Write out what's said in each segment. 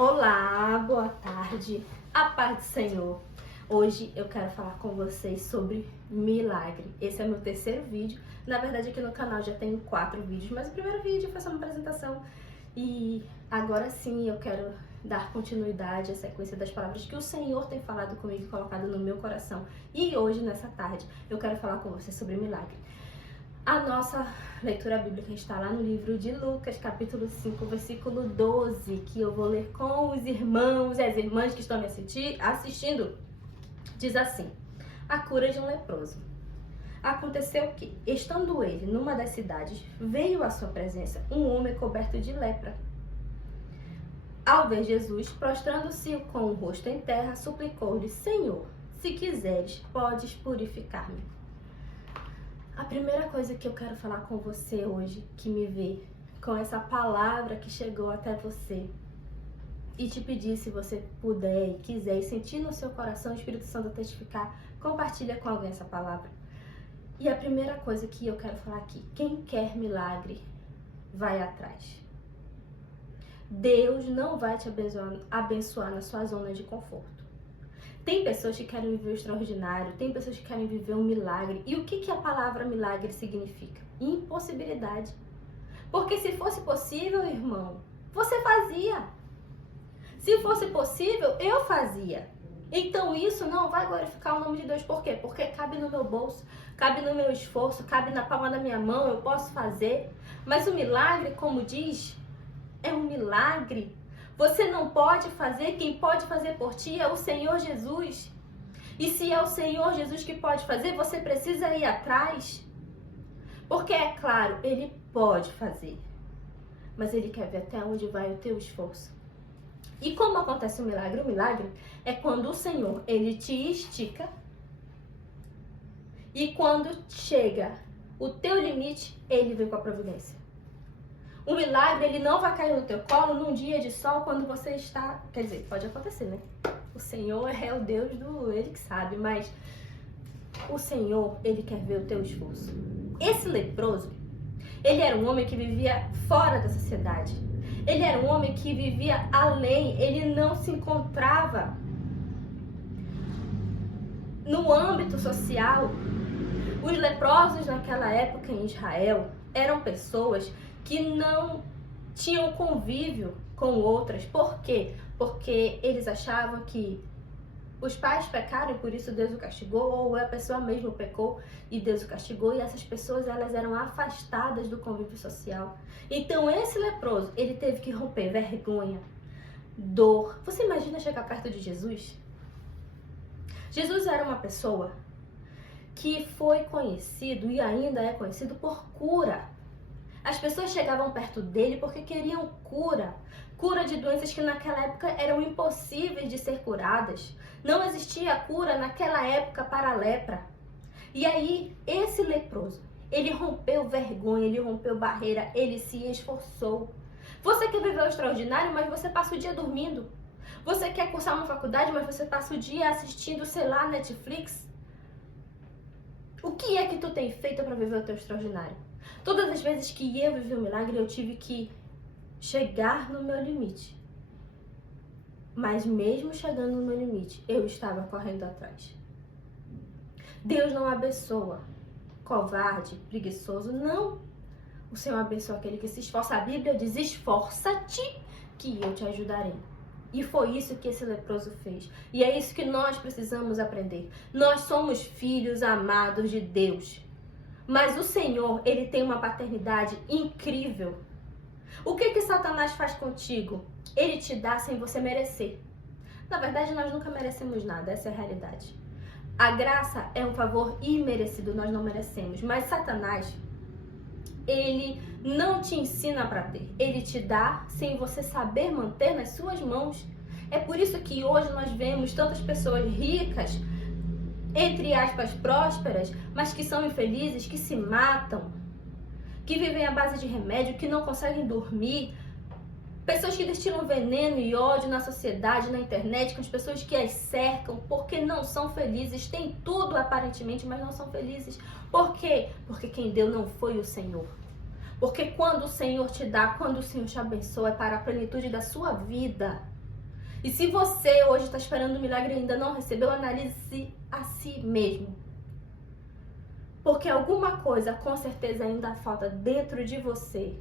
Olá, boa tarde, a paz do Senhor. Hoje eu quero falar com vocês sobre milagre. Esse é meu terceiro vídeo. Na verdade aqui no canal já tenho 4 vídeos, mas o primeiro vídeo foi só uma apresentação. E agora sim eu quero dar continuidade à sequência das palavras que o Senhor tem falado comigo e colocado no meu coração. E hoje, nessa tarde, eu quero falar com vocês sobre milagre. A nossa leitura bíblica está lá no livro de Lucas, capítulo 5, versículo 12, que eu vou ler com os irmãos e as irmãs que estão me assistindo. Diz assim: a cura de um leproso. Aconteceu que, estando ele numa das cidades, veio à sua presença um homem coberto de lepra. Ao ver Jesus, prostrando-se com o rosto em terra, suplicou-lhe: Senhor, se quiseres, podes purificar-me. A primeira coisa que eu quero falar com você hoje, que me vê com essa palavra que chegou até você, e te pedir, se você puder e quiser, e sentir no seu coração o Espírito Santo testificar, compartilha com alguém essa palavra. E a primeira coisa que eu quero falar aqui: quem quer milagre, vai atrás. Deus não vai te abençoar na sua zona de conforto. Tem pessoas que querem viver o extraordinário, tem pessoas que querem viver um milagre. E o que a palavra milagre significa? Impossibilidade. Porque se fosse possível, irmão, você fazia. Se fosse possível, eu fazia. Então isso não vai glorificar o nome de Deus. Por quê? Porque cabe no meu bolso, cabe no meu esforço, cabe na palma da minha mão, eu posso fazer. Mas o milagre, como diz, é um milagre. Você não pode fazer, quem pode fazer por ti é o Senhor Jesus. E se é o Senhor Jesus que pode fazer, você precisa ir atrás. Porque é claro, Ele pode fazer, mas Ele quer ver até onde vai o teu esforço. E como acontece o milagre? O milagre é quando o Senhor, Ele te estica, e quando chega o teu limite, Ele vem com a providência. O milagre, ele não vai cair no teu colo num dia de sol quando você está... Quer dizer, pode acontecer, né? O Senhor é o Deus do... Ele que sabe, mas o Senhor, Ele quer ver o teu esforço. Esse leproso, ele era um homem que vivia fora da sociedade. Ele era um homem que vivia além. Ele não se encontrava no âmbito social. Os leprosos naquela época em Israel eram pessoas que não tinham convívio com outras. Por quê? Porque eles achavam que os pais pecaram e por isso Deus o castigou, ou a pessoa mesmo pecou e Deus o castigou, e essas pessoas, elas eram afastadas do convívio social. Então esse leproso, ele teve que romper vergonha, dor. Você imagina chegar perto de Jesus? Jesus era uma pessoa que foi conhecido e ainda é conhecido por cura. As pessoas chegavam perto dele porque queriam cura. Cura de doenças que naquela época eram impossíveis de ser curadas. Não existia cura naquela época para a lepra. E aí, esse leproso, ele rompeu vergonha, ele rompeu barreira, ele se esforçou. Você quer viver o extraordinário, mas você passa o dia dormindo. Você quer cursar uma faculdade, mas você passa o dia assistindo, sei lá, Netflix. O que é que tu tem feito para viver o teu extraordinário? Todas as vezes que eu vivi um milagre, eu tive que chegar no meu limite. Mas mesmo chegando no meu limite, eu estava correndo atrás. Deus não abençoa covarde, preguiçoso, não. O Senhor abençoa aquele que se esforça. A Bíblia diz: esforça-te que eu te ajudarei. E foi isso que esse leproso fez. E é isso que nós precisamos aprender. Nós somos filhos amados de Deus. Mas o Senhor, Ele tem uma paternidade incrível. O que Satanás faz contigo? Ele te dá sem você merecer. Na verdade, nós nunca merecemos nada, essa é a realidade. A graça é um favor imerecido, nós não merecemos. Mas Satanás, ele não te ensina para ter. Ele te dá sem você saber manter nas suas mãos. É por isso que hoje nós vemos tantas pessoas ricas, entre aspas, prósperas, mas que são infelizes, que se matam, que vivem à base de remédio, que não conseguem dormir, pessoas que destilam veneno e ódio na sociedade, na internet, com as pessoas que as cercam, porque não são felizes, têm tudo aparentemente, mas não são felizes. Por quê? Porque quem deu não foi o Senhor. Porque quando o Senhor te dá, quando o Senhor te abençoa, é para a plenitude da sua vida. E se você hoje está esperando um milagre e ainda não recebeu, analise a si mesmo. Porque alguma coisa com certeza ainda falta dentro de você.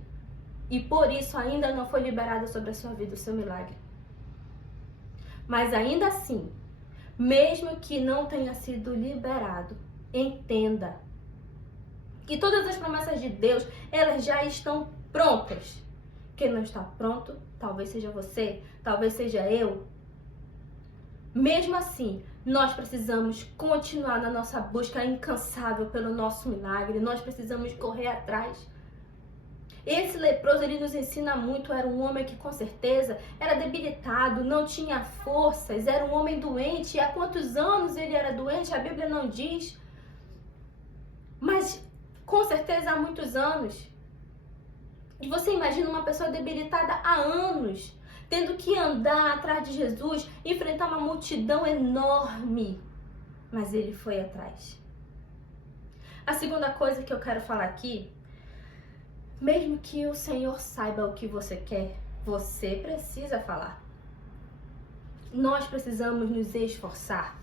E por isso ainda não foi liberado sobre a sua vida o seu milagre. Mas ainda assim, mesmo que não tenha sido liberado, entenda que todas as promessas de Deus, elas já estão prontas. Quem não está pronto, talvez seja você, talvez seja eu. Mesmo assim, nós precisamos continuar na nossa busca incansável pelo nosso milagre. Nós precisamos correr atrás. Esse leproso, ele nos ensina muito. Era um homem que com certeza era debilitado, não tinha forças, era um homem doente. E há quantos anos ele era doente? A Bíblia não diz. Mas com certeza há muitos anos. E você imagina uma pessoa debilitada há anos, tendo que andar atrás de Jesus, enfrentar uma multidão enorme. Mas ele foi atrás. A segunda coisa que eu quero falar aqui, mesmo que o Senhor saiba o que você quer, você precisa falar. Nós precisamos nos esforçar.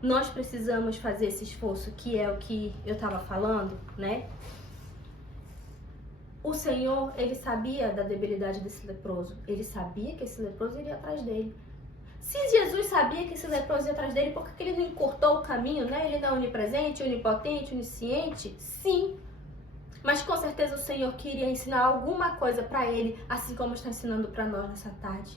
Nós precisamos fazer esse esforço, que é o que eu estava falando, né? O Senhor, ele sabia da debilidade desse leproso. Ele sabia que esse leproso iria atrás dele. Se Jesus sabia que esse leproso ia atrás dele, por que ele não encurtou o caminho, né? Ele não é onipresente, onipotente, onisciente? Sim. Mas com certeza o Senhor queria ensinar alguma coisa para ele, assim como está ensinando para nós nessa tarde.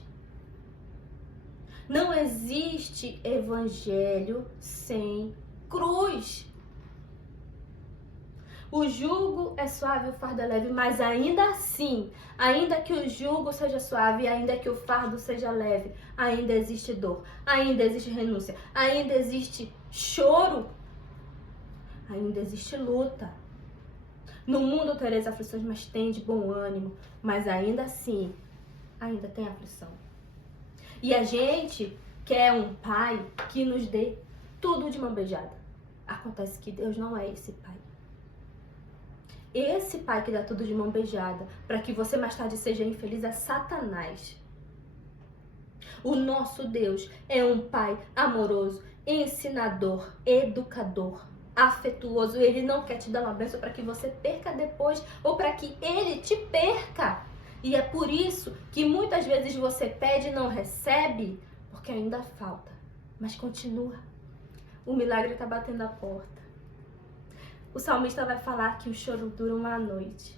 Não existe evangelho sem cruz. O jugo é suave, o fardo é leve, mas ainda assim, ainda que o jugo seja suave, ainda que o fardo seja leve, ainda existe dor, ainda existe renúncia, ainda existe choro, ainda existe luta. No mundo tereis aflições, mas tende bom ânimo, mas ainda assim, ainda tem aflição. E a gente quer um pai que nos dê tudo de mão beijada. Acontece que Deus não é esse pai. Esse pai que dá tudo de mão beijada para que você mais tarde seja infeliz é Satanás. O nosso Deus é um pai amoroso, ensinador, educador, afetuoso. Ele não quer te dar uma bênção para que você perca depois ou para que ele te perca. E é por isso que muitas vezes você pede e não recebe, porque ainda falta. Mas continua. O milagre está batendo a porta. O salmista vai falar que o choro dura uma noite.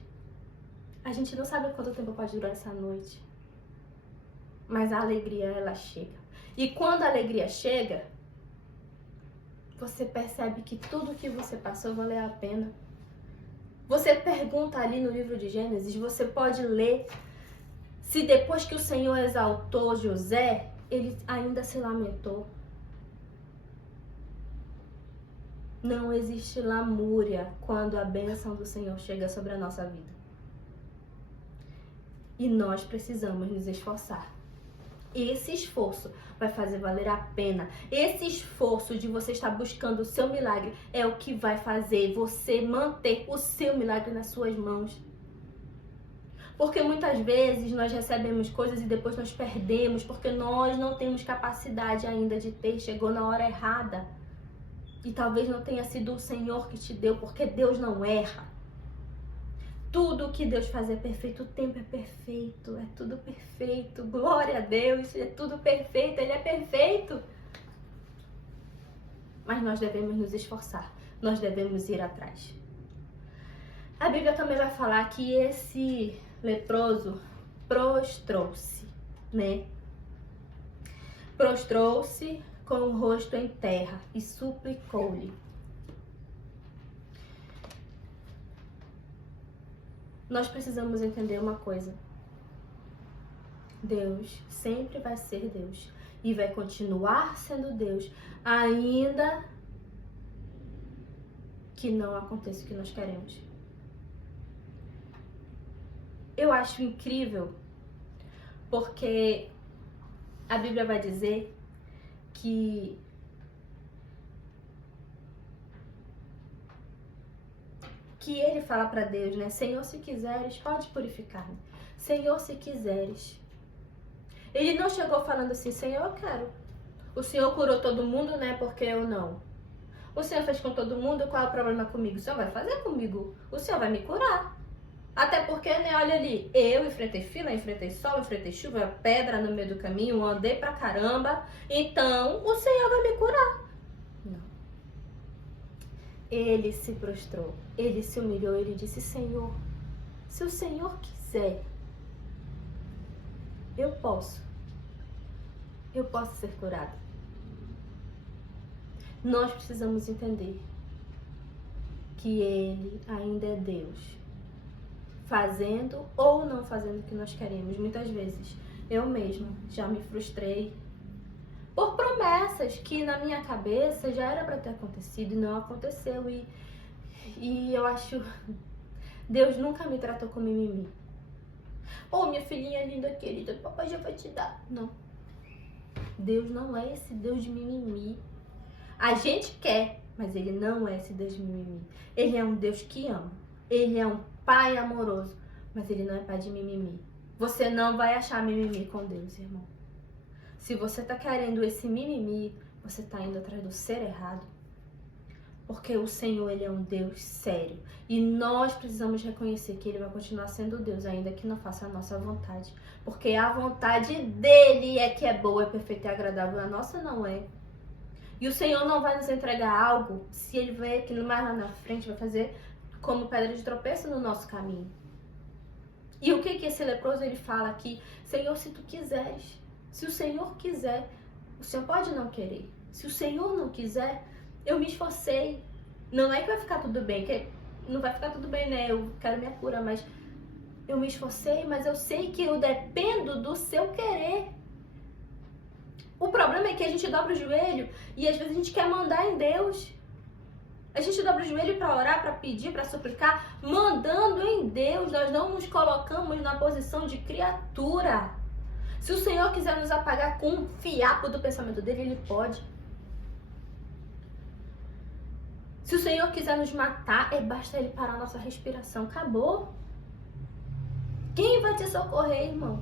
A gente não sabe quanto tempo pode durar essa noite. Mas a alegria, ela chega. E quando a alegria chega, você percebe que tudo que você passou valeu a pena. Você pergunta ali no livro de Gênesis, você pode ler se depois que o Senhor exaltou José, ele ainda se lamentou. Não existe lamúria quando a bênção do Senhor chega sobre a nossa vida. E nós precisamos nos esforçar. Esse esforço vai fazer valer a pena. Esse esforço de você estar buscando o seu milagre é o que vai fazer você manter o seu milagre nas suas mãos. Porque muitas vezes nós recebemos coisas e depois nós perdemos, porque nós não temos capacidade ainda de ter, chegou na hora errada. E talvez não tenha sido o Senhor que te deu, porque Deus não erra. Tudo que Deus faz é perfeito, o tempo é perfeito, é tudo perfeito. Glória a Deus, é tudo perfeito, Ele é perfeito. Mas nós devemos nos esforçar, nós devemos ir atrás. A Bíblia também vai falar que esse leproso prostrou-se, né? Prostrou-se com o rosto em terra e suplicou-lhe. Nós precisamos entender uma coisa. Deus sempre vai ser Deus e vai continuar sendo Deus, ainda que não aconteça o que nós queremos. Eu acho incrível, porque a Bíblia vai dizer que ele fala para Deus, né? Senhor, se quiseres, pode purificar-me. Senhor, se quiseres. Ele não chegou falando assim, Senhor, eu quero. O Senhor curou todo mundo, né? Porque eu não. O Senhor fez com todo mundo, qual é o problema comigo? O Senhor vai fazer comigo. O Senhor vai me curar. Até porque, né, olha ali, eu enfrentei fila, enfrentei sol, enfrentei chuva, pedra no meio do caminho, andei pra caramba. Então, o Senhor vai me curar. Não. Ele se prostrou, ele se humilhou, ele disse, Senhor, se o Senhor quiser, eu posso ser curado. Nós precisamos entender que Ele ainda é Deus, fazendo ou não fazendo o que nós queremos. Muitas vezes eu mesma já me frustrei por promessas que na minha cabeça já era para ter acontecido e não aconteceu. E eu acho, Deus nunca me tratou com mimimi. Oh, minha filhinha linda, querida, papai já vai te dar. Não. Deus não é esse Deus de mimimi. A gente quer, mas ele não é esse Deus de mimimi. Ele é um Deus que ama. Ele é um pai amoroso, mas ele não é pai de mimimi. Você não vai achar mimimi com Deus, irmão. Se você tá querendo esse mimimi, você tá indo atrás do ser errado. Porque o Senhor, ele é um Deus sério. E nós precisamos reconhecer que ele vai continuar sendo Deus, ainda que não faça a nossa vontade. Porque a vontade dele é que é boa, é perfeita e agradável. A nossa não é. E o Senhor não vai nos entregar algo se ele vê que mais lá na frente vai fazer como pedra de tropeço no nosso caminho. E o que esse leproso ele fala aqui? Senhor, se tu quiseres. Se o Senhor quiser, o Senhor pode não querer. Se o Senhor não quiser, eu me esforcei. Não é que vai ficar tudo bem, que não vai ficar tudo bem, né? Eu quero minha cura, mas eu me esforcei, mas eu sei que eu dependo do seu querer. O problema é que a gente dobra o joelho e às vezes a gente quer mandar em Deus. A gente dobra o joelho para orar, para pedir, para suplicar, mandando em Deus. Nós não nos colocamos na posição de criatura. Se o Senhor quiser nos apagar com um fiapo do pensamento dele, ele pode. Se o Senhor quiser nos matar, basta ele parar a nossa respiração. Acabou. Quem vai te socorrer, irmão?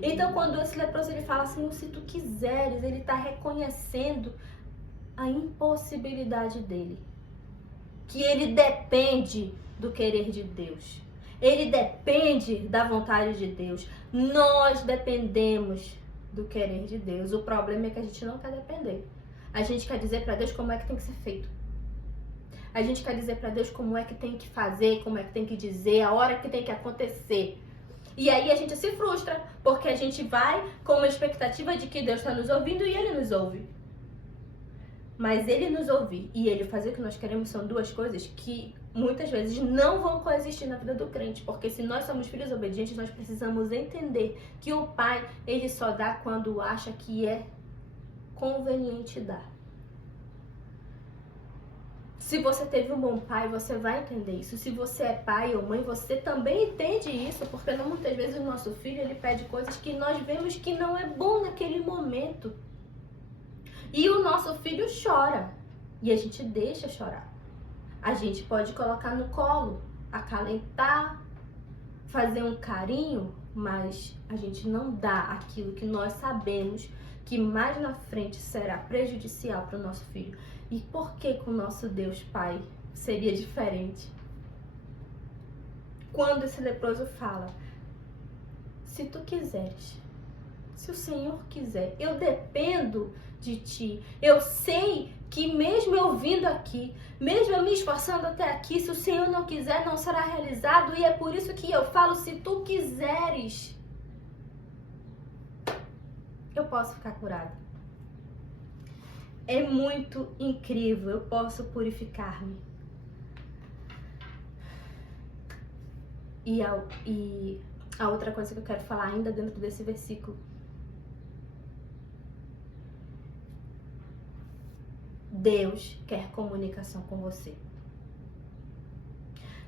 Então, quando esse leproso ele fala assim, se tu quiseres, ele está reconhecendo a impossibilidade dele. Que ele depende do querer de Deus. Ele depende da vontade de Deus. Nós dependemos do querer de Deus. O problema é que a gente não quer depender. A gente quer dizer para Deus como é que tem que ser feito. A gente quer dizer para Deus como é que tem que fazer, como é que tem que dizer, a hora que tem que acontecer. E aí a gente se frustra, porque a gente vai com uma expectativa de que Deus está nos ouvindo e Ele nos ouve. Mas Ele nos ouvir e Ele fazer o que nós queremos são duas coisas que muitas vezes não vão coexistir na vida do crente. Porque se nós somos filhos obedientes, nós precisamos entender que o Pai, Ele só dá quando acha que é conveniente dar. Se você teve um bom pai, você vai entender isso. Se você é pai ou mãe, você também entende isso, porque muitas vezes o nosso filho ele pede coisas que nós vemos que não é bom naquele momento. E o nosso filho chora, e a gente deixa chorar. A gente pode colocar no colo, acalentar, fazer um carinho, mas a gente não dá aquilo que nós sabemos que mais na frente será prejudicial para o nosso filho. E por que com o nosso Deus Pai seria diferente? Quando esse leproso fala, se tu quiseres, se o Senhor quiser, eu dependo de ti. Eu sei que mesmo eu vindo aqui, mesmo eu me esforçando até aqui, se o Senhor não quiser, não será realizado. E é por isso que eu falo, se tu quiseres, eu posso ficar curada. É muito incrível, eu posso purificar-me. E a outra coisa que eu quero falar ainda dentro desse versículo. Deus quer comunicação com você.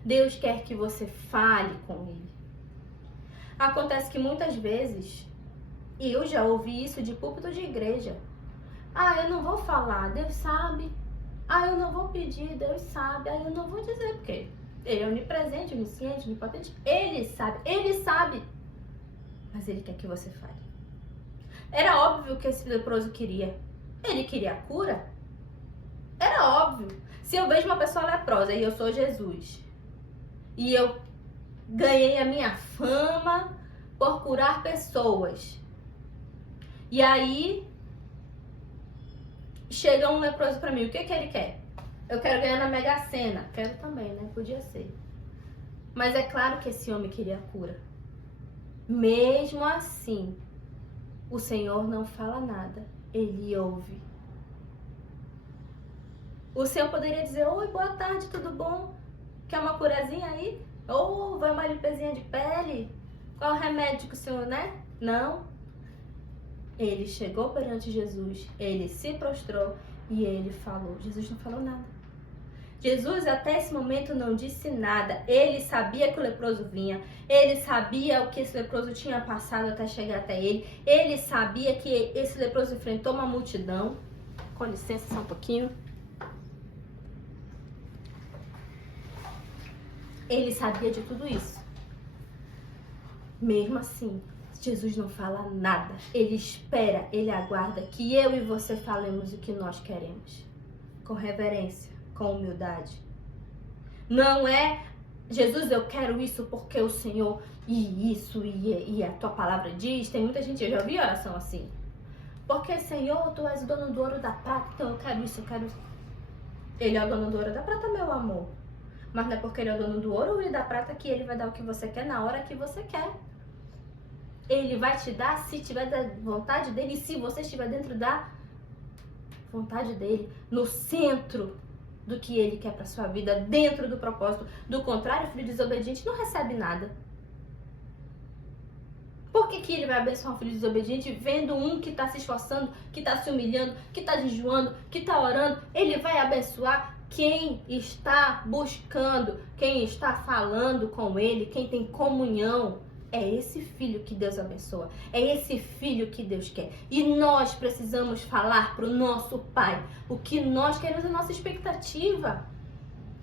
Deus quer que você fale com Ele. Acontece que muitas vezes, e eu já ouvi isso de púlpito de igreja, eu não vou falar, Deus sabe. Ah, eu não vou pedir, Deus sabe. Ah, eu não vou dizer porque Ele é onipresente, onisciente, onipotente. Ele sabe. Mas Ele quer que você fale. Era óbvio que esse leproso queria. Ele queria a cura. Era óbvio. Se eu vejo uma pessoa leprosa e eu sou Jesus, e eu ganhei a minha fama por curar pessoas, e aí chega um leproso pra mim, o que que ele quer? Eu quero ganhar na Mega Sena. Quero também, né? Podia ser. Mas é claro que esse homem queria a cura. Mesmo assim, o Senhor não fala nada. Ele ouve. O Senhor poderia dizer, oi, boa tarde, tudo bom? Quer uma curazinha aí? Ou vai uma limpezinha de pele? Qual o remédio que o Senhor, né? Não. Ele chegou perante Jesus, ele se prostrou e ele falou. Jesus não falou nada. Jesus até esse momento não disse nada. Ele sabia que o leproso vinha. Ele sabia o que esse leproso tinha passado até chegar até ele. Ele sabia que esse leproso enfrentou uma multidão. Com licença só um pouquinho. Ele sabia de tudo isso. Mesmo assim, Jesus não fala nada. Ele espera, ele aguarda que eu e você falemos o que nós queremos. Com reverência, com humildade. Não é, Jesus, eu quero isso porque o Senhor e a tua palavra diz. Tem muita gente, eu já ouvi oração assim. Porque, Senhor, tu és o dono do ouro e da prata, então eu quero isso, eu quero isso. Ele é o dono do ouro e da prata, meu amor. Mas não é porque ele é o dono do ouro e da prata que ele vai dar o que você quer na hora que você quer. Ele vai te dar se tiver da vontade dele e se você estiver dentro da vontade dele, no centro do que ele quer para sua vida, dentro do propósito. Do contrário, o filho desobediente não recebe nada. Por que ele vai abençoar um filho desobediente vendo um que está se esforçando, que está se humilhando, que está jejuando, que está orando? Ele vai abençoar quem está buscando, quem está falando com ele, quem tem comunhão. É esse filho que Deus abençoa. É esse filho que Deus quer. E nós precisamos falar para o nosso Pai o que nós queremos, a nossa expectativa.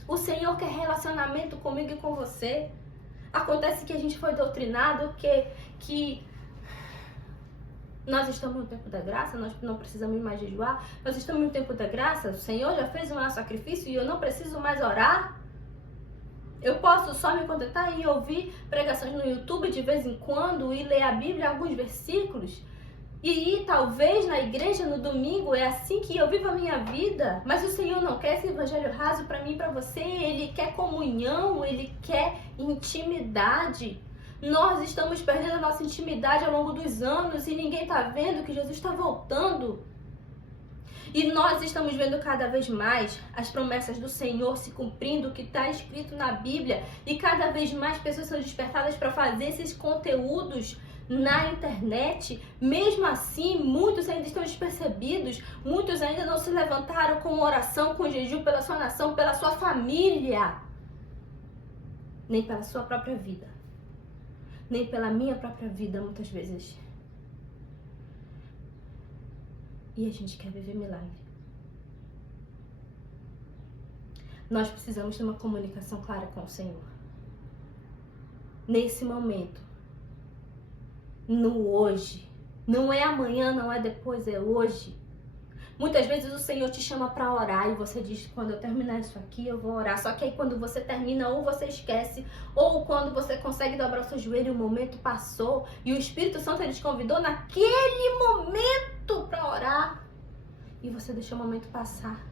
O Senhor quer relacionamento comigo e com você. Acontece que a gente foi doutrinado que nós estamos no tempo da graça, nós não precisamos mais jejuar. Nós estamos no tempo da graça, o Senhor já fez o nosso sacrifício e eu não preciso mais orar. Eu posso só me contentar em ouvir pregações no YouTube de vez em quando e ler a Bíblia, alguns versículos. E ir talvez na igreja no domingo, é assim que eu vivo a minha vida. Mas o Senhor não quer esse evangelho raso para mim e para você. Ele quer comunhão, Ele quer intimidade. Nós estamos perdendo a nossa intimidade ao longo dos anos e ninguém está vendo que Jesus está voltando. E nós estamos vendo cada vez mais as promessas do Senhor se cumprindo, o que está escrito na Bíblia. E cada vez mais pessoas são despertadas para fazer esses conteúdos na internet. Mesmo assim, muitos ainda estão despercebidos. Muitos ainda não se levantaram com oração, com jejum pela sua nação, pela sua família. Nem pela sua própria vida. Nem pela minha própria vida, muitas vezes. E a gente quer viver milagre. Nós precisamos ter uma comunicação clara com o Senhor. Nesse momento. No hoje. Não é amanhã, não é depois, é hoje. Muitas vezes o Senhor te chama para orar e você diz, quando eu terminar isso aqui, eu vou orar. Só que aí quando você termina, ou você esquece, ou quando você consegue dobrar o seu joelho, o momento passou e o Espírito Santo ele te convidou naquele momento para orar. E você deixou o momento passar.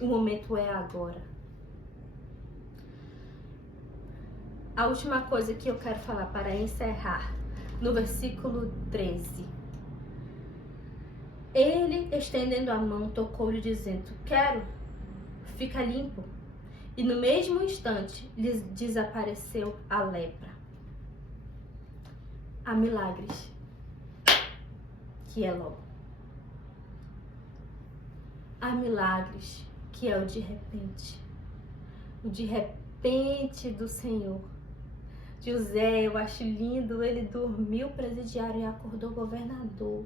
O momento é agora. A última coisa que eu quero falar para encerrar, no versículo 13. Ele, estendendo a mão, tocou-lhe dizendo, quero, fica limpo. E no mesmo instante, lhes desapareceu a lepra. Há milagres, que é logo. Há milagres, que é o de repente. O de repente do Senhor. José, eu acho lindo, ele dormiu presidiário e acordou governador.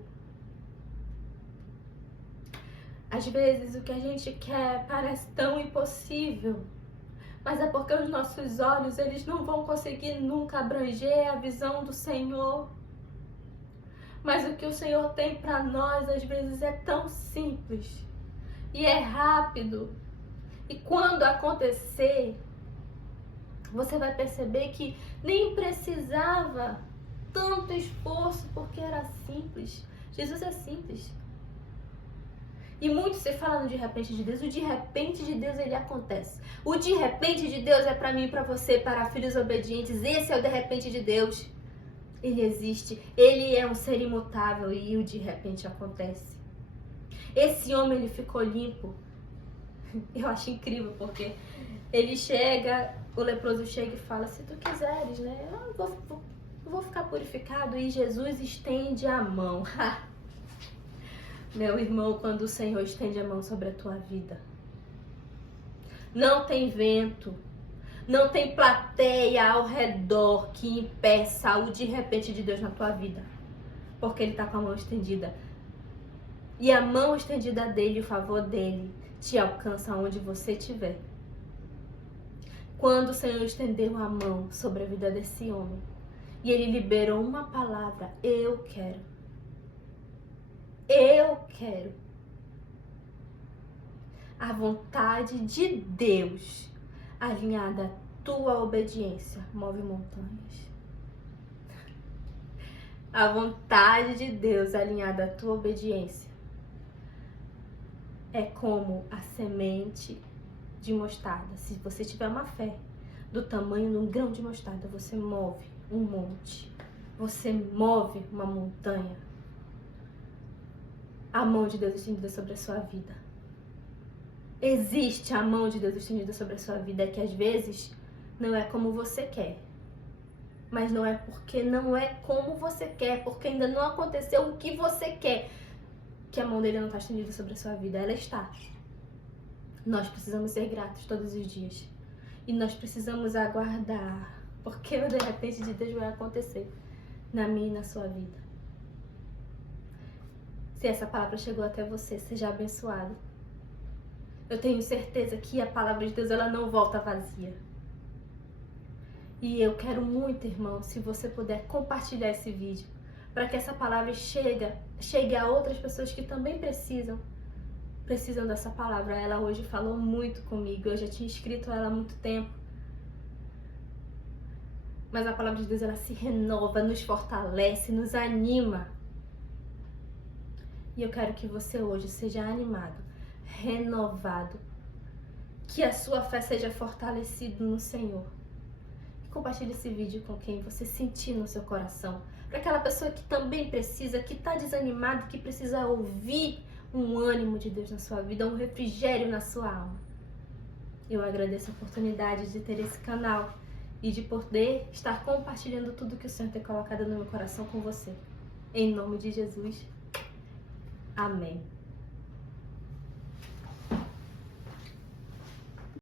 Às vezes o que a gente quer parece tão impossível, mas é porque os nossos olhos, eles não vão conseguir nunca abranger a visão do Senhor. Mas o que o Senhor tem para nós, às vezes, é tão simples e é rápido. E quando acontecer, você vai perceber que nem precisava tanto esforço, porque era simples. Jesus é simples. E muito se fala no de repente de Deus. O de repente de Deus, ele acontece. O de repente de Deus é para mim e para você, para filhos obedientes. Esse é o de repente de Deus. Ele existe. Ele é um ser imutável e o de repente acontece. Esse homem, ele ficou limpo. Eu acho incrível, porque ele chega, o leproso chega e fala: se tu quiseres, né, eu vou ficar purificado. E Jesus estende a mão. Meu irmão, quando o Senhor estende a mão sobre a tua vida, não tem vento, não tem plateia ao redor que impeça o de repente de Deus na tua vida, porque Ele está com a mão estendida. E a mão estendida dele, o favor dele, te alcança onde você estiver. Quando o Senhor estendeu a mão sobre a vida desse homem, e ele liberou uma palavra: eu quero. Eu quero. A vontade de Deus alinhada à tua obediência move montanhas. A vontade de Deus alinhada à tua obediência é como a semente de mostarda. Se você tiver uma fé do tamanho de um grão de mostarda, você move um monte. Você move uma montanha. A mão de Deus estendida sobre a sua vida. Existe a mão de Deus estendida sobre a sua vida, que às vezes não é como você quer. Mas não é porque não é como você quer, porque ainda não aconteceu o que você quer, que a mão dele não está estendida sobre a sua vida. Ela está. Nós precisamos ser gratos todos os dias. E nós precisamos aguardar, porque o de repente de Deus vai acontecer na minha e na sua vida. Se essa palavra chegou até você, seja abençoado. Eu tenho certeza que a palavra de Deus, ela não volta vazia. E eu quero muito, irmão, se você puder compartilhar esse vídeo, para que essa palavra chegue a outras pessoas que também precisam dessa palavra. Ela hoje falou muito comigo, eu já tinha escrito ela há muito tempo. Mas a palavra de Deus, ela se renova, nos fortalece, nos anima. E eu quero que você hoje seja animado, renovado, que a sua fé seja fortalecida no Senhor. E compartilhe esse vídeo com quem você sentir no seu coração. Para aquela pessoa que também precisa, que está desanimada, que precisa ouvir um ânimo de Deus na sua vida, um refrigério na sua alma. Eu agradeço a oportunidade de ter esse canal e de poder estar compartilhando tudo que o Senhor tem colocado no meu coração com você. Em nome de Jesus. Amém.